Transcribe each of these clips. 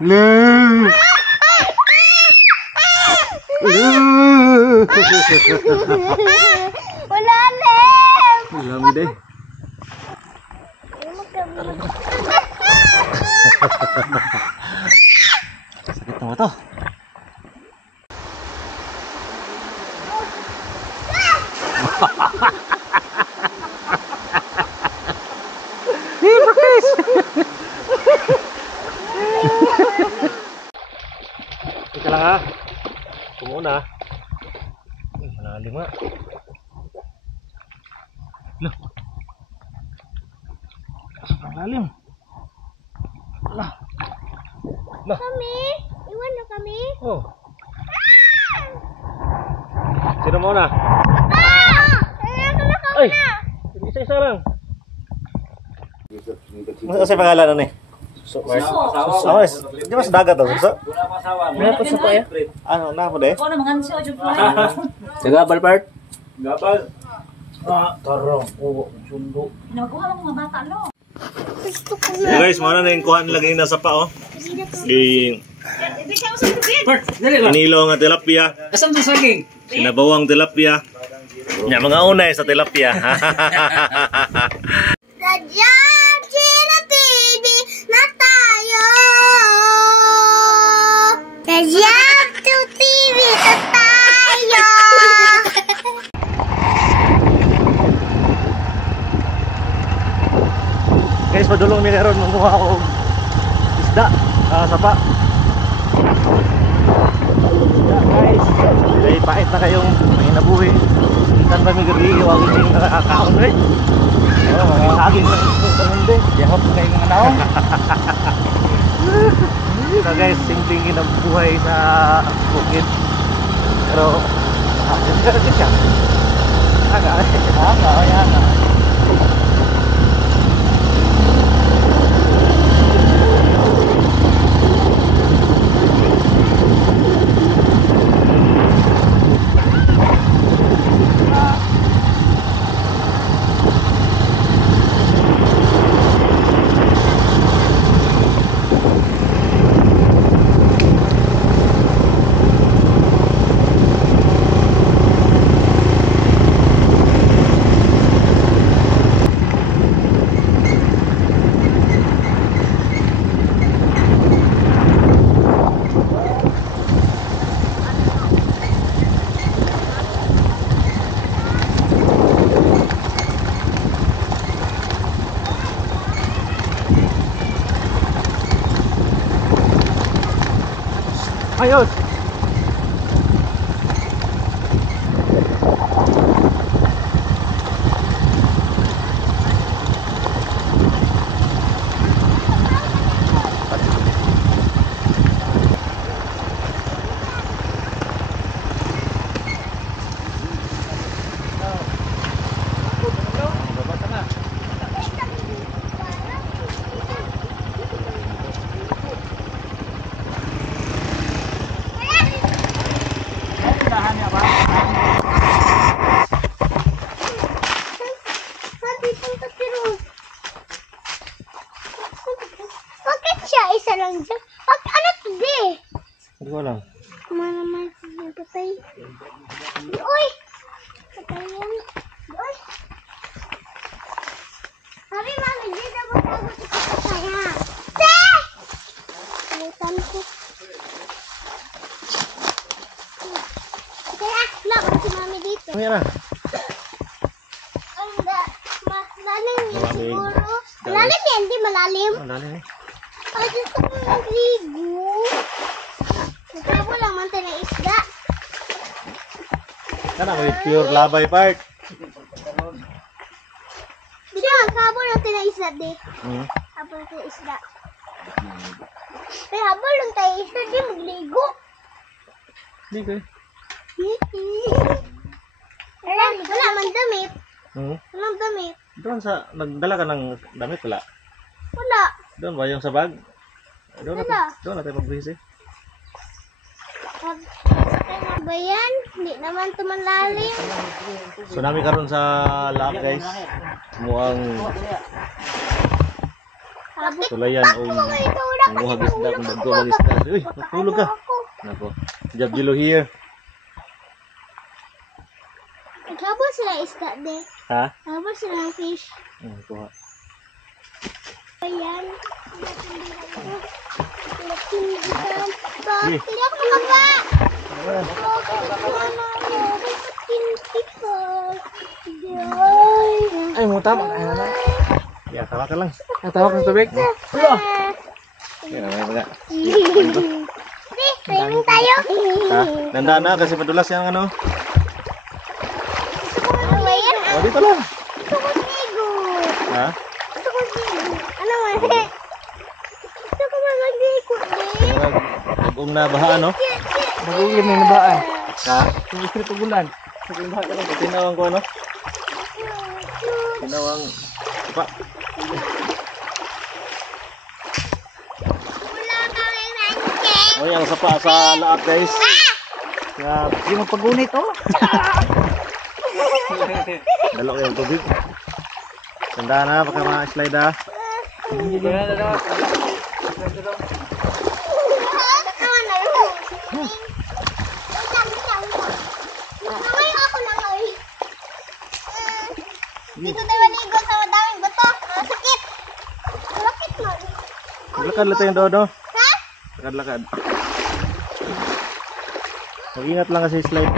Le. Wala lem. Lami deh. Sakit mo to. Ika lang ha. Kumuna. Malalim nga. Loh. Sobrang lalim. Lah. Lah. Kami? Iwan na kami? Oh. Sino mo na? Ay! Isa-isa lang. Ano sa pangalan na ni? Mars. Di ba sa dagat to? Meron po sa pa ya? Ano na po de? Ako na mangansyo jud po. Gabal part. Gabal. Tarong. Oo, sundo. Nakuha lang mga bata no. Gusto ko So guys, mana na yung kuhan lagi na sa pa oh. Part, dali lang. Inilo nga tilapia. Asam sa saging. Sinabawang tilapia. Nya mga unay sa tilapia. Sadyang Chino TV na tayo. Sadyang TV na tayo. Guys, padulong mi karon manguha ako isda sa pa. Isda guys. Dahil pait na kayong may nabuhi. Ikan pa mi gari wagi ning nakakaon rin. Oh, mga saging lang ito sa mundo. Yahop kay mga nao. So guys, simpleng ang buhay sa bukid. Pero pero siya. Aga. Ayos. Bakit siya isa lang dyan? Ano to di? Hindi ko alam. Kumana naman siya patay. Uy! Patay yan. Uy! Sabi mami, di na magtago si patay ha. Te! Kalitan ko. Kaya, lakot si mami dito. Ano yan ah? Malalim yan siguro. Malalim yan, di malalim. Malalim eh. Ay, gusto ko magligo. Nagkabo lang man tayo ng isda. Kana may pure labay part. Di ba, nagkabo lang tayo ng isda, di. Hmm. Habol lang tayo ng isda. Pero habol lang tayo ng isda, di magligo. Hindi ko eh. Wala man damit. Walang damit. Doon sa, nagdala ka ng damit wala? Wala. Doon ba yung sa bag? Doon Wala. na tayo mag-busy. Ano ba yan? Hindi naman tumalalim. So namin karon sa lab guys. Muang Habit tulayan pa ko mga ito Nanguhag isda kung nagkuhag isda. Uy, natulog ka. Nako. Jab Jilo here. Naghabol sila isda de. Ha? Naghabol sila ng fish. Kuha. Ayan. Hindi ako makaba. Ay, mo tama. Ay, ano? Ya, tawa ka lang. Tawag ng tubig. Ya, mga. Hindi, training tayo. Ha? Nandaan na kasi padulas yung ano. Ano ba yan? Oh, dito lang. Gusto ko sigo. Ha? Gusto ko sigo. Ano nga? Gusto ko mag-sigo din. Bagong na baha, no? Maguglim na nabaan. Ha? Tumisip ito bulan. Bagong baha ka lang. Tinawang ko, ano? Tinawang... Pa. Wala kami ranking. Oh, yung sapa sa laak, guys. Kaya, Hindi magpagunit oh. dalo kayo ng tubig. Tandaan na, baka ma-slide ha. Hindi na daw. Tama na yun. Mamay ako lang ay. Dito tayo maligo sa madaming bato. Sakit. Sakit mo. Maglakad lang tayong dodo. Ha? Lakad-lakad. Mag-ingat lang kasi slide.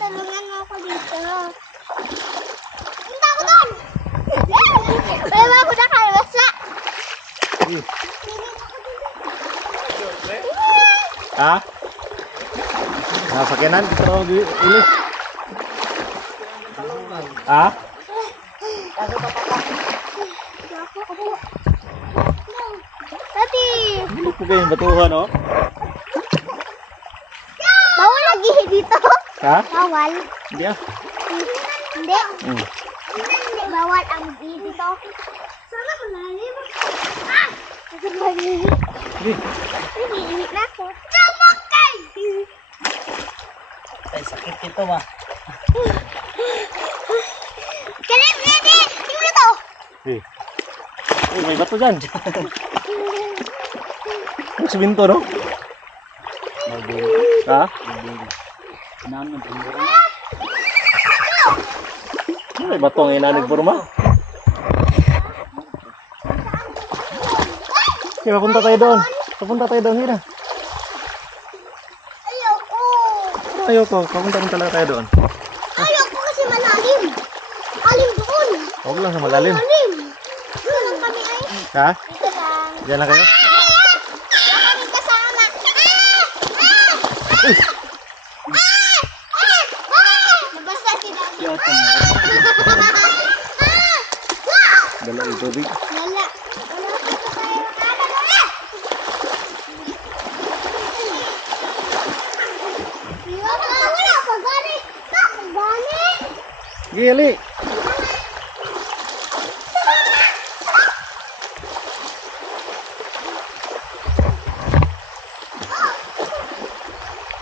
Tulungan mo ako dito. Punta ako doon. Wala ako nakalasa. Ha? Nasakyanan? Dito ako mag-ilis. Ha? Tati. Hindi po kayong batuhan, oh. Bawal lagi dito. Ha? Bawal. Hindi ah. Hindi. Hmm. Hindi bawal ang dito. Sana malalim. Ah! Kasi malalim. Hindi. Iniinit na ako. Tamakay! Ay, sakit ito ma. Kalim, ready! Tingnan to! Eh. Eh, may bato dyan. Ang siminto, no? Ha? Nanon ng May bato ang inanig purma. Okay, papunta tayo doon. Papunta tayo doon, Hira. Ayoko! Ayoko, papunta talaga tayo doon. Ayoko kasi malalim. Alim doon. Huwag lang sa malalim. Alim. Dito lang kami ay. Ha? Dito lang. Diyan lang kayo? Wala kami kasama. Nabasa si Daddy. Dala yung tubig. Wala. Wala pa tayo makakalawa. Wala pa gani. Gani. Gili!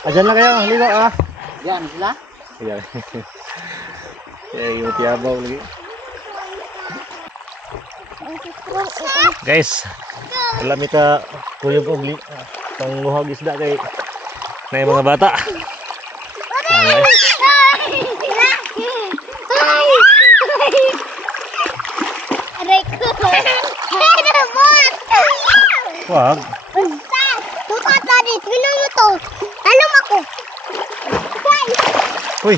Diyan lang kayo, ligo ah. Yan sila. Ayan. Eh, yung tiyabaw lagi. Guys, alam ka kuyog og pangluhag isda kay na yung mga bata. Ay. Aray ko. Wag. Buka tadi, tingnan mo to. Talong ako. Uy,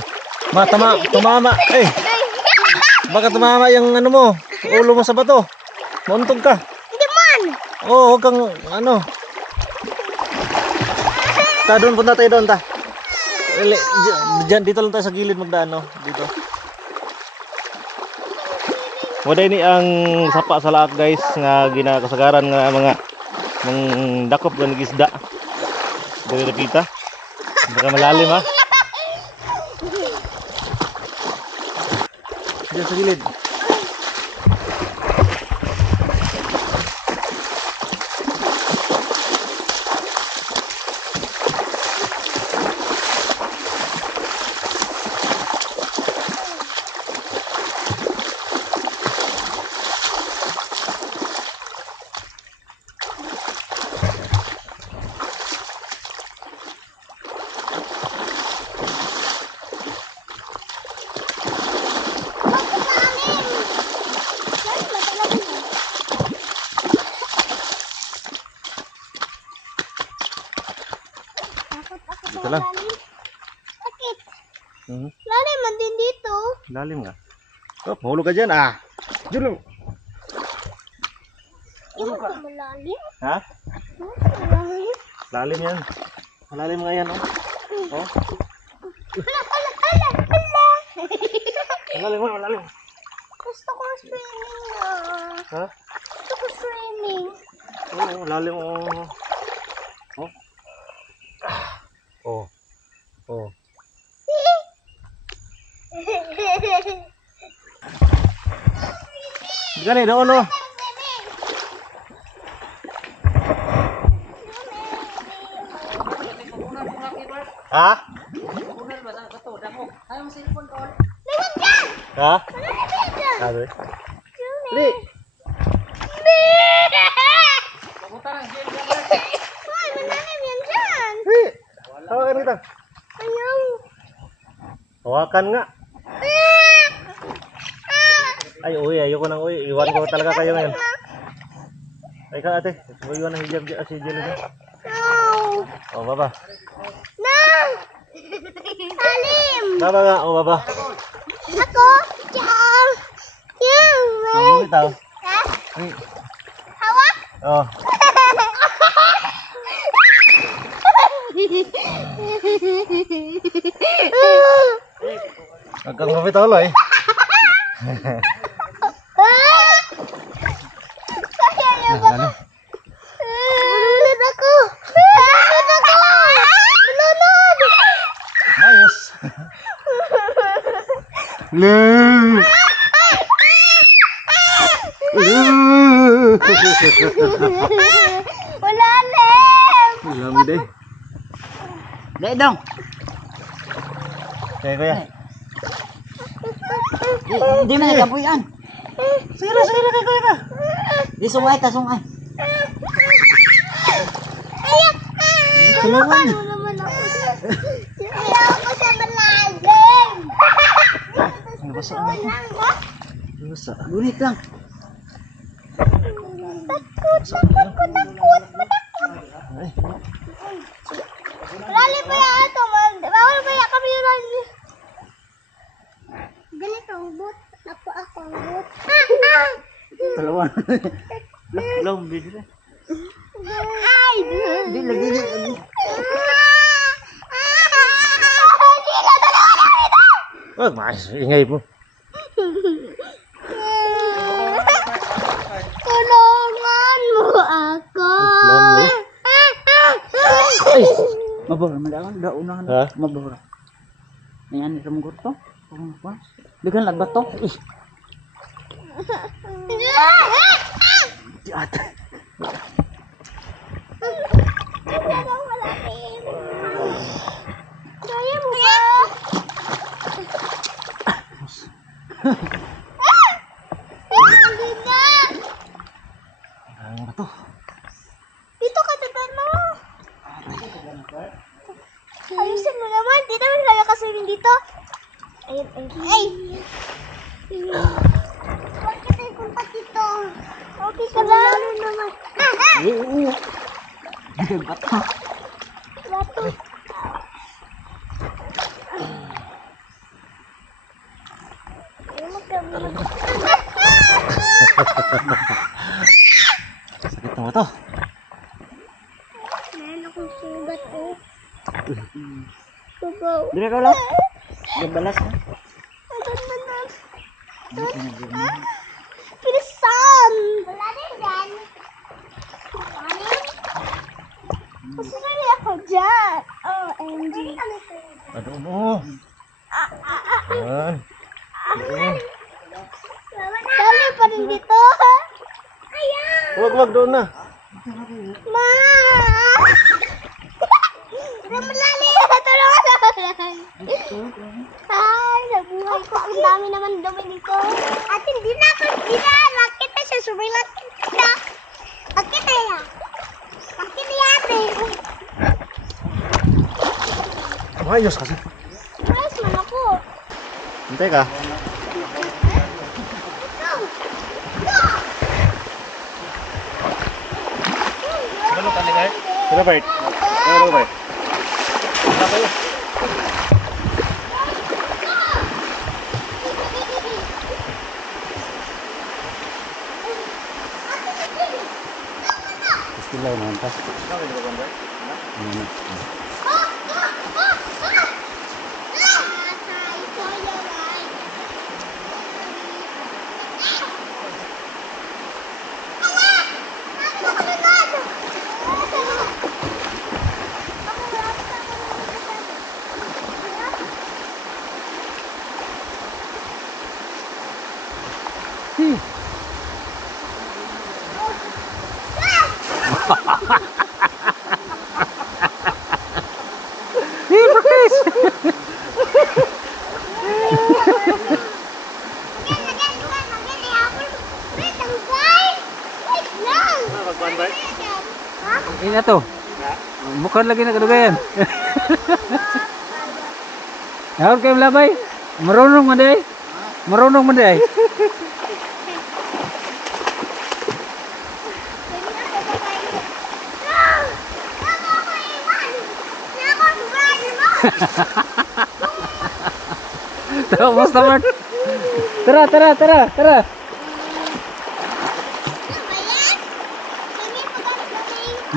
tumama. Eh, baka tumama yung ano mo, ulo mo sa bato. Mauntog ka. Hindi man. Oo, huwag kang ano. Doon, punta tayo doon, ta. Diyan, dito lang tayo sa gilid magdaan, no? Dito. Wala ini ang sapa sa laak, guys, nga ginakasagaran nga mga dakop nga nagisda. Dito napita. Baka malalim, ha? Diyan sa gilid. lang. Bakit? Hmm. Lalim man din dito. Lalim nga. Oh, mahulog ka dyan ah. Diyan lang. Yung malalim. Ha? Malalim. Lalim yan. Malalim nga yan oh. Oh. Hala, hala, hala, hala. Malalim nga, malalim. Gusto ko swimming na. Ha? Gusto ko swimming. Oo, lalim oh. Oh. Oh. Oh. Gani doon oh. Ha? Ha? Sabi. Li. Hoy, malalim yan dyan. Li. Hawakan kita. Ayaw. Hawakan nga. Ay, uy, ayoko nang uy. Iwan ko talaga kayo ngayon. Ay ka ate, iwan ang hijab si Jelly. No. Oh, baba. No. Salim. Baba nga, oh, baba. Ako. Yan. Yan. Oh, bitaw. Ha? Ay, Hawak. oh. Huwag kang mabitaw lo eh. Kaya niya ba? Lunod ako. Lunod ako. Lunod. Ayos. Le. Wala lem. Lami deh. Dek dong. Kaya kuya. Di mana kapuyan. Sige na kay kuya. Di sungay ta sungay. Ayak. Kulawan. Ano naman ako? Ayaw ko sa malalim. Basa. Lang ba? Basa. Gunit lang. Takot, takot, takot. Ay. Malalim pa yan ito, man. Bawal pa yan kami yun. Ganito ang boot. Napo ako ang boot. Kulawan. Long video. Ay! Di lagi di lagi. Wag mas ingay po. Tulungan mo ako. Ay. Mabor madalan da unahan. Ha? Mabor. Ayan ni ramgot to. Apa? Dengan lag batok. Ih. Di ate. Kaya mo ba? Hindi na. Ang bato. Dito ka mo. Ayusin mo naman. Di naman kaya kaswimming dito. Ayun, ay. Bakit tayo punta dito? Okay ka lang. Lalo naman. Oo. Di batok. Bato. Sakit ng bato. Meron akong sugat eh. Babaw. Dire ka lang. Gabalas na. Agad na. Pilisan! Wala din dyan. Kasi nali ako dyan. OMG. Aduh mo. Yan. Dali pa rin dito. Wag doon na. Ma! Malalim! Tulungan naman! Ay, nabuhay ko. Ang dami naman dumi dito. At hindi na ako sila. Bakit na siya? Sumilat ka. Bakit na yan? Bakit na yan? Ayos kasi. Ayos man ako. Hintay ka. Sino Bert? Sino Bert? Wala kayo. Istilaw naman pa. Kami di ba Bombay? Ano? Bombay? Ini to. Bukan lagi nak kadugayan. Naon kayo labay? Marunong man day. Marunong man day. Tapos naman. Tara, tara, tara, tara.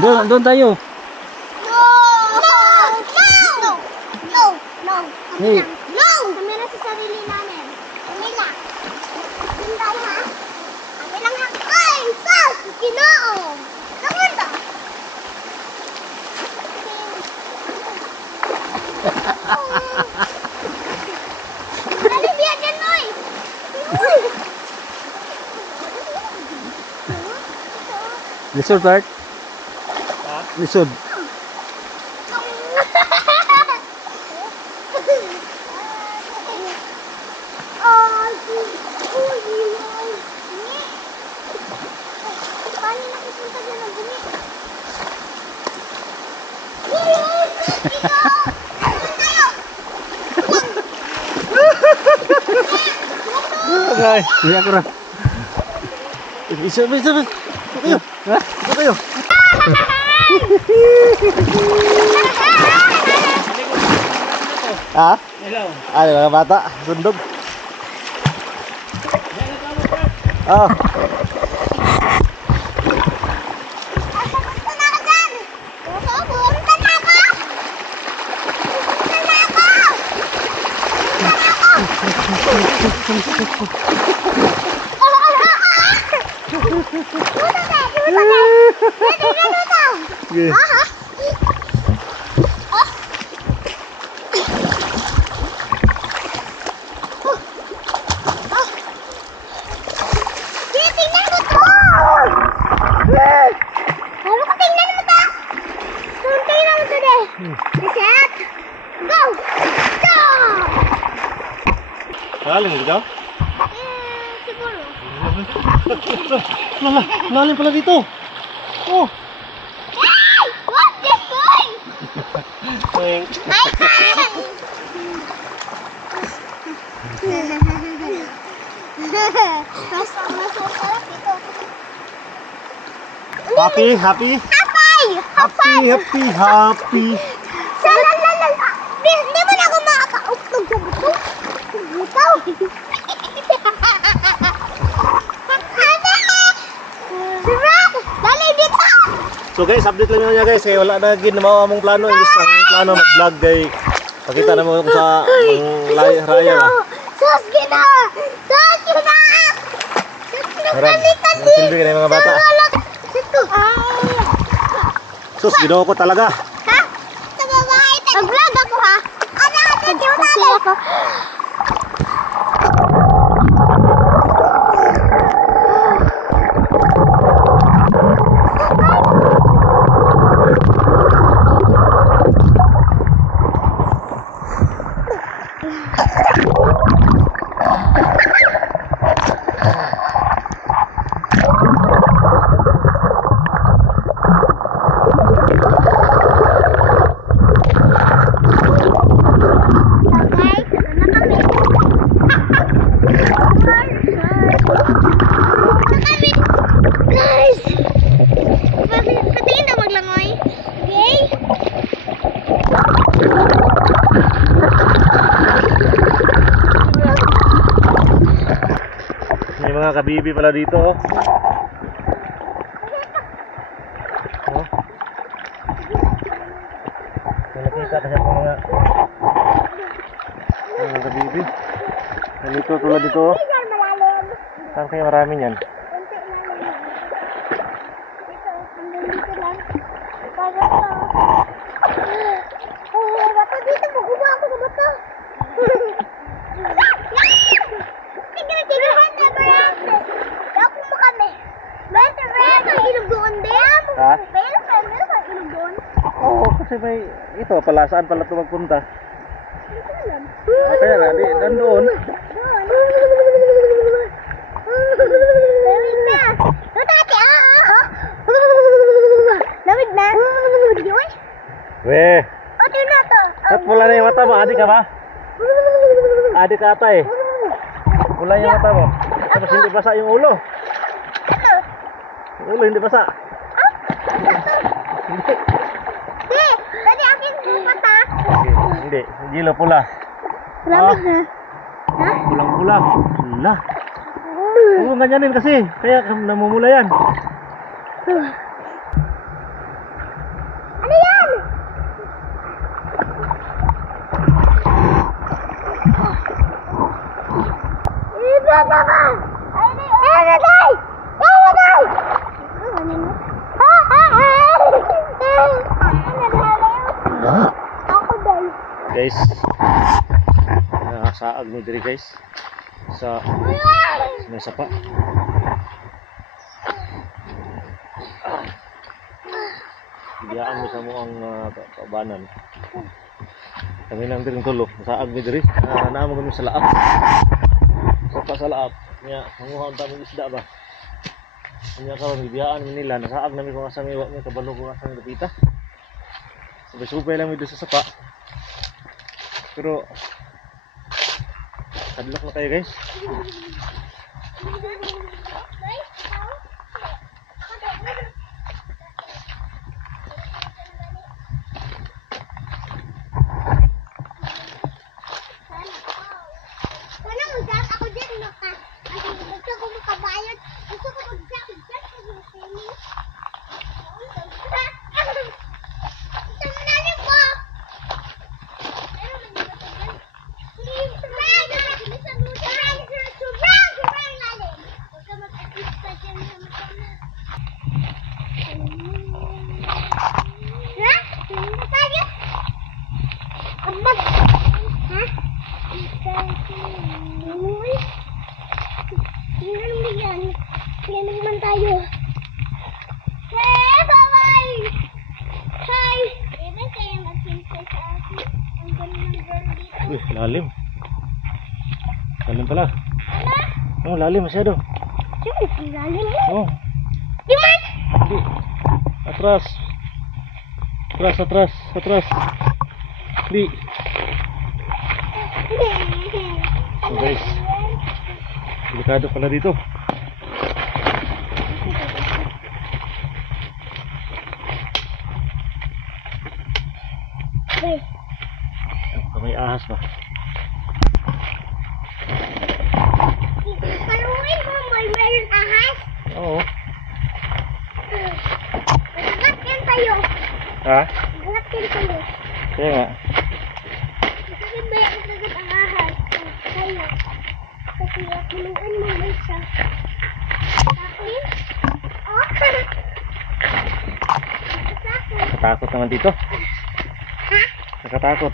Doon tayo. Hey. No! Kami na sa sarili namin. Kami lang. Doon tayo ha? Kami lang ha? Ay! Sus! Ginoo! Naman ba? Dali, biyan yan, Noy! Lisod, Bart. Lisod. Paano napupunta dyan ang bumi? Okay. Iya ko ra. Bisa. Kayo. Ha? Kayo. Ha? Hello. Ano mga bata? Sundog. Oh. Punta na ka dyan! Punta na ako! Punta na ako! Okay. Tingnan mo to! Ano ka tingnan mo to? Tingnan mo to de. Reset. Go! Go! Lalim dito? Siguro. Lalim pala dito. Oh. Hey! What's this doing? Thanks. My hand! Mas masarap ito. Happy. Hapay! Happy. Salalalal! Di mo na ako makakauktog sa buto? Ikaw! Sarap! Dali dito! So guys, update lang nyo guys. Kaya wala na gin na among plano. Ang plano mag-vlog kay pakita na mo kung sa raya na. Sus gina! Sus gina! Marami. Silbi ka na yung mga bata. Ito! Sus, ginawa ko talaga. Ha? Sa babae tayo. Nag-vlog ako ha? Ano? Kasi ako. Guys, ano na kami? kabibi pala dito. Oh. Oh. May nakita kasi ako mga kabibi. Nandito tulad dito. Oh. Yan, malalim. Saan kaya marami niyan? Konti lang yan. Dito, hanggang dito lang. Bago to. Oh, bato dito. Maguba ako sa bato. Tigil, bete. Ako mo kami. Bete, may ilog doon din. Ha? Meron ka ilog doon. Oo, kasi may ito pala. Saan pala ito magpunta? Hindi ko alam. Ah, kaya nga, di, nandun. Doon. Lamig na. Doon ate, lamig na. Yun. Weh, Ate na to. ba't pula na yung mata mo? Adik ka ba? Adik ka ata eh. Pula yung mata mo. Tapos hindi basa yung ulo. Ano? Yung ulo hindi basa. Hindi. Di, tadi akin mata. Hindi, gila pula. Lamig na. Ha? Pulang-pulang. Lah. Huwag mong ganyanin kasi. Kaya namumula yan. Ano yan? Iba na ka! Erenay! Erenay! Ako dahil. Guys. Saag mo diri guys. Sa may sapa. Biyaan mo sa mo ang kabanan. Kami nang diring tulo. Saag mo diri. Naamo kami sa laap. Sapa sa laap. Nya manguha unta mo isda ba. Nya karon biyaan mi nila. Nasaag nami ko nga sa miwa mi kabalo ko nga sa lapita. Subay-subay lang mi sa sapa. Pero hadlok na tayo guys. Wala mo dyan, ako dyan maka. Gusto ko makabayad. Gusto ko mag-jacket dyan. Ito mo namin po. Sobrang lalim. Huwag ka mag-assist pa dyan sa mata na. Ha? Sino na tayo? Abad. Ha? Uy. Tingnan mo yan. Tingnan naman tayo. Hey, bye-bye! Hi! Iba kaya mag-pinsa sa akin. Ang ganda ng girl dito. Uy, lalim. Lalim pala. Ano? Oh, lalim masyado. Siyempre, ang lalim mo. Oh, Di man! di. Atras. Atras, atras, atras. Di. Oh, guys. Delikado pala dito. Wait. May ahas ba? Paluin mo, mayroon ahas. Oo. Magat yan tayo. Ha? Magat yan tayo. Kaya nga. Kasi ba yung kagat ang ahas? Tayo. Kasi paluin mo may isa. Akin? Oh. Akin. Nakatakot naman dito. Ha? Nakatakot.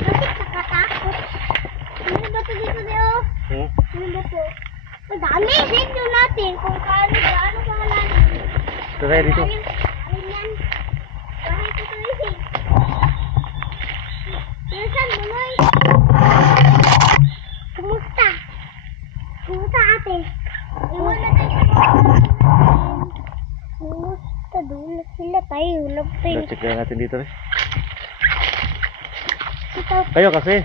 Bakit nakatakot? Ano ba ito dito, Leo? Hmm? Ano ba ito? Madami. Tignan natin kung gaano kamalalim. Ito tayo dito. Ayun yan. Bakit ito tuloy? Minsan, Bunoy. Kumusta? Kumusta, ate? Iwan na tayo sa mga. Kumusta? Doon na sila tayo. Lapin. Check lang natin dito. Ito. Kayo kasi.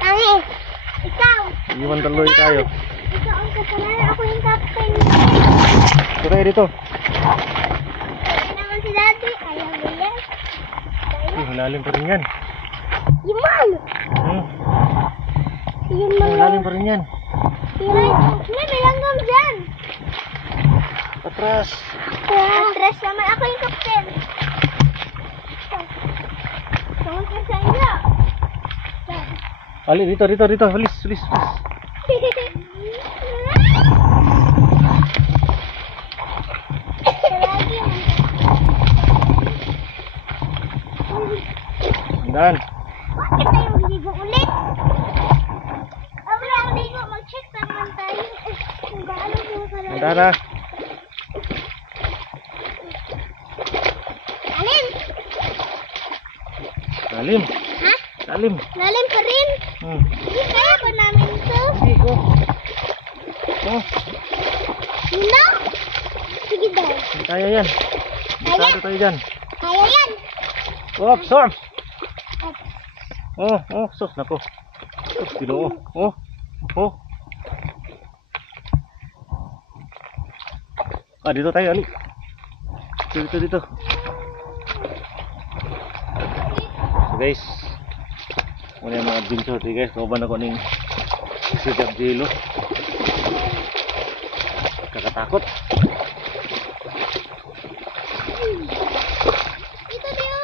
Kami. Ikaw. Iwan taloy tayo. Ikaw ang kasalanan. Ako yung captain. Ito tayo dito. Kaya naman si Daddy. Ayaw mo yan. Malalim pa rin yan. Iman! Hmm. Yun Ang lalim pa rin yan. May langgam dyan. Atras. Atras naman ako yung kapten. Tungkol ka sa inyo. Ali, dito. Bilis. Dan. Bakit tayo ligo ulit? Wala akong ligo. Mag-check pa naman tayo. Kung gaano po kalaki. Dana. Alin? Lalim. Ha? Lalim. Lalim pa rin? Hindi kaya ba namin ito? Hindi ko. Oh, No? Sige daw. hindi kaya yan. Bisado tayo dyan. Kaya yan. Sorb. Sus, nako. Ginoo. Dito tayo, Ali. Dito. So guys, muna yung mga adventure tayo guys. Kauban ako ning Sigab Jelo. Kakatakot. Ito tayo.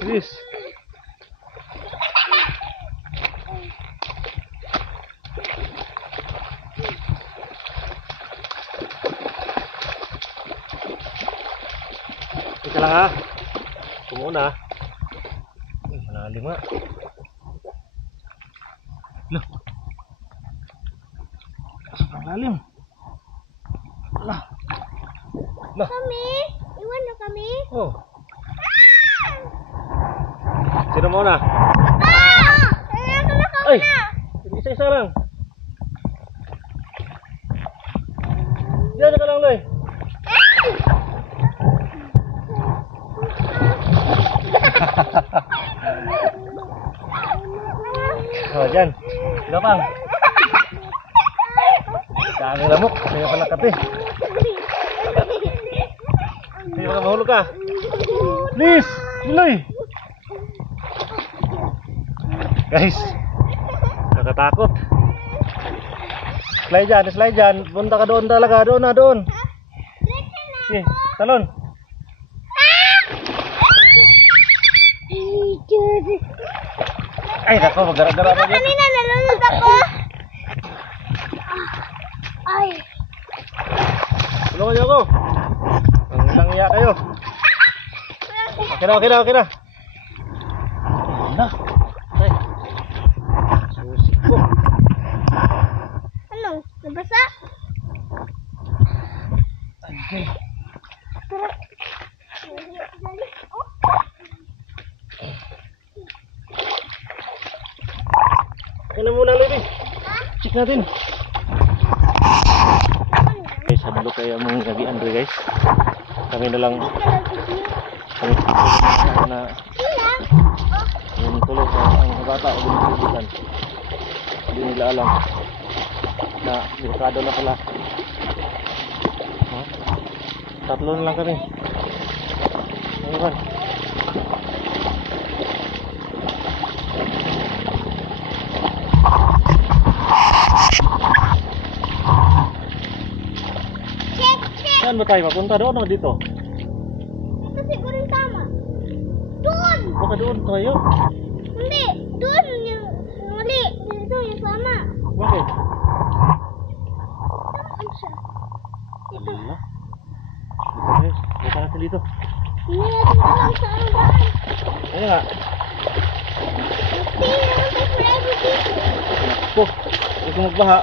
Please. Ika lang ha. Kumuna. Malalim nga. Loh. Sobrang lalim. Lah. Kami? Iwan na kami? Oh. Sino mo na? Nandito na kami Ay! na. Isa-isa lang. Diyan ka lang, Loy. Oh, dyan. Sino pang? Dami lamok. Sa'yo ka nakati. Sa'yo ka mahulog ka. Please! Loy! Guys, nakatakot. Slide dyan. Punta ka doon talaga. Doon. Okay, talon. Ay, nako, magdara-dara na dyan. Kanina nalunod ako. Ay. Tulungan niyo ako. Ang ilang iya kayo. Okay na. Ay. Susik ko. Ano? Nabasa? Okay. Okay na muna, Levi. Check natin. Guys, hadlo kayo mong gagian doon, guys. Kami na lang na yung tulog ang bata o binibigyan. Hindi nila alam na delikado na pala. Tatlo na lang kami. Ano ba? Check. Saan ba tayo? Mapunta doon o dito? Ito siguro yung tama. Doon! Baka doon tayo. Hindi. Doon yung mali. Dito yung tama. Bakit? Saan siya? Ito. Wala. Dito guys. Dito natin dito. Hindi natin alam saan ang daan. Ayan nga. Hindi naman tayo forever dito. Nakpo. Gusto magbaha.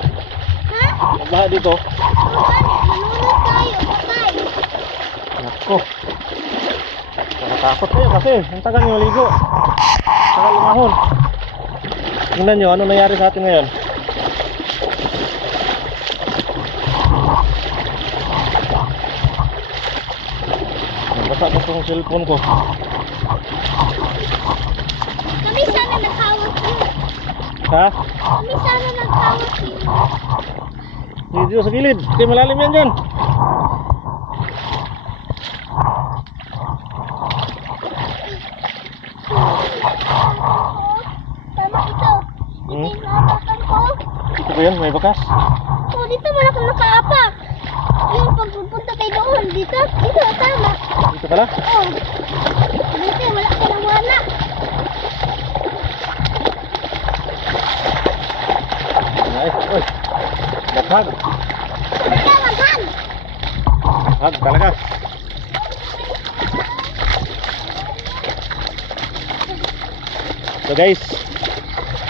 Ha? Magbaha dito. Manunod tayo. Patay. Nakpo. Nakatakot kayo kasi. Ang tagal nyo maligo. Tagal lumahon. Tingnan nyo. Ano nangyari sa atin ngayon? Basa pa itong cellphone ko. Kami sana naghawak yun. Ha? Kami sana naghawak yun. Dito sa gilid. Hindi malalim yan dyan. Tama ito. Hmm? Hindi naapakan ko. Ito ba yun? May bakas? Oh, dito wala kang nakaapak. Yung pagpupunta kayo doon, dito, tama. Dito pala? Oh. Dito, wala ka nang wala. Nice. Uy. Daghag. Wala, waghan. Daghag talaga. So guys,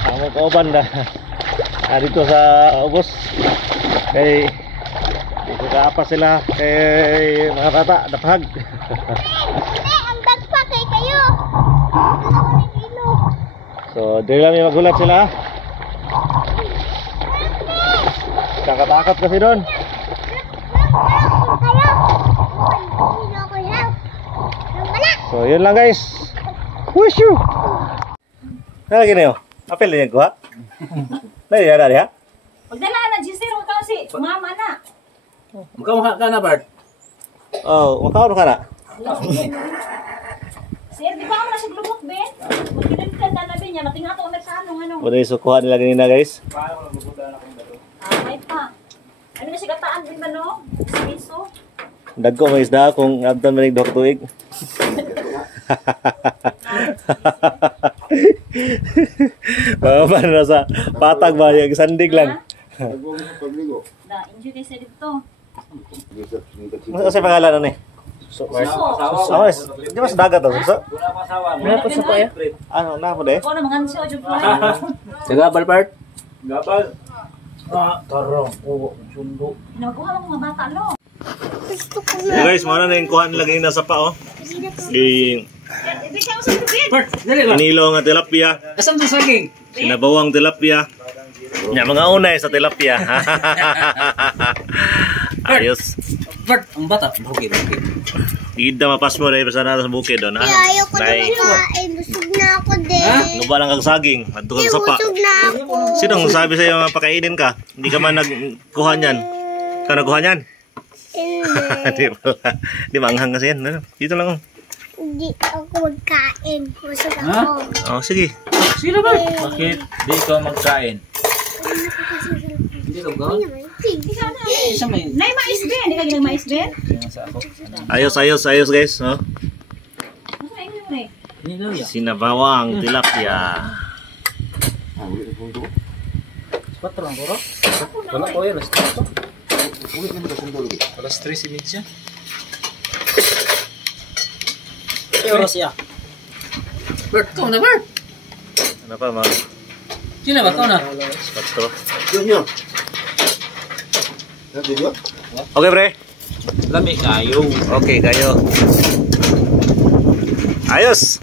ang kauban na dito sa ubos kay dito kaapa sila kay mga bata daphag. Hindi, ang dagpa kay kayo. Dalawa ng kilo. So dili lang may magulat sila. Kakatakot kasi doon. So yun lang guys. Wish you. Lagi na yun. Apel na yan ko ha. Lagi na ha. Pagdala na, Gisir, huwag ka si mama na. Magkamukha ka na, Bart. Oh, makaon ka na. Sir, di ba ako na siya glubok, Ben? Magkilim ka na nabi niya, matingato ulit sa anong. Wala yung sukuha nila ganina guys. May pa. Ano na siya kataan din ba, no? Piso. Dagko may isda kung abdan manig dok tuig. Paano na sa patag ba yung sandig lang. Da, enjoy kayo sa dito. Ano sa pangalan ano eh? Suso. Di ba sa dagat to? So, Wala po sa kuya. ano na po de? Ako na mga ansyo, Jug. Tagabal, Bart. Nagkuha lang mga bata, no? Gusto ko So guys, mana na yung kuha nila ganina sa pa oh. Ibig ka mo sa bibig. Bart, dali ba? Inilo nga tilapia, Asan sa saging? sinabawang tilapia. Nya mga unay sa tilapia. Ayos. Bart, ang bata. Bukid. Ida mapas mo dahil basta na sa bukid doon ha. ayoko na Nay, makain. Busog na ako din. nuba lang kang saging, adtukan sa pa. Busog na ako. Sinong sabi sa'yo nga pakainin ka? Hindi ka man nagkuha niyan. Ka nagkuha niyan? Hindi. Di pala. Di manghang kasi yan. Ano? Dito lang. Hindi ako magkain. Busog ako. Oh, sige. Sino ba? Bakit? Di ka magkain. Hindi ka ba? Isa may... Nay, mais, Ben. Hindi ka ginang mais, Ben? Ayos guys. Oh. Ano sa inyo, Nay? Hindi ya. Sinabawang tilapia. Patro ang kuro? Wala ko yan. Alas 3:30. Oras ya. Bert, kau na Bert. Ano pa mga? Sino ba kau na? Patro. Okay pre. Lami kayo. Okay kayo. Ayos.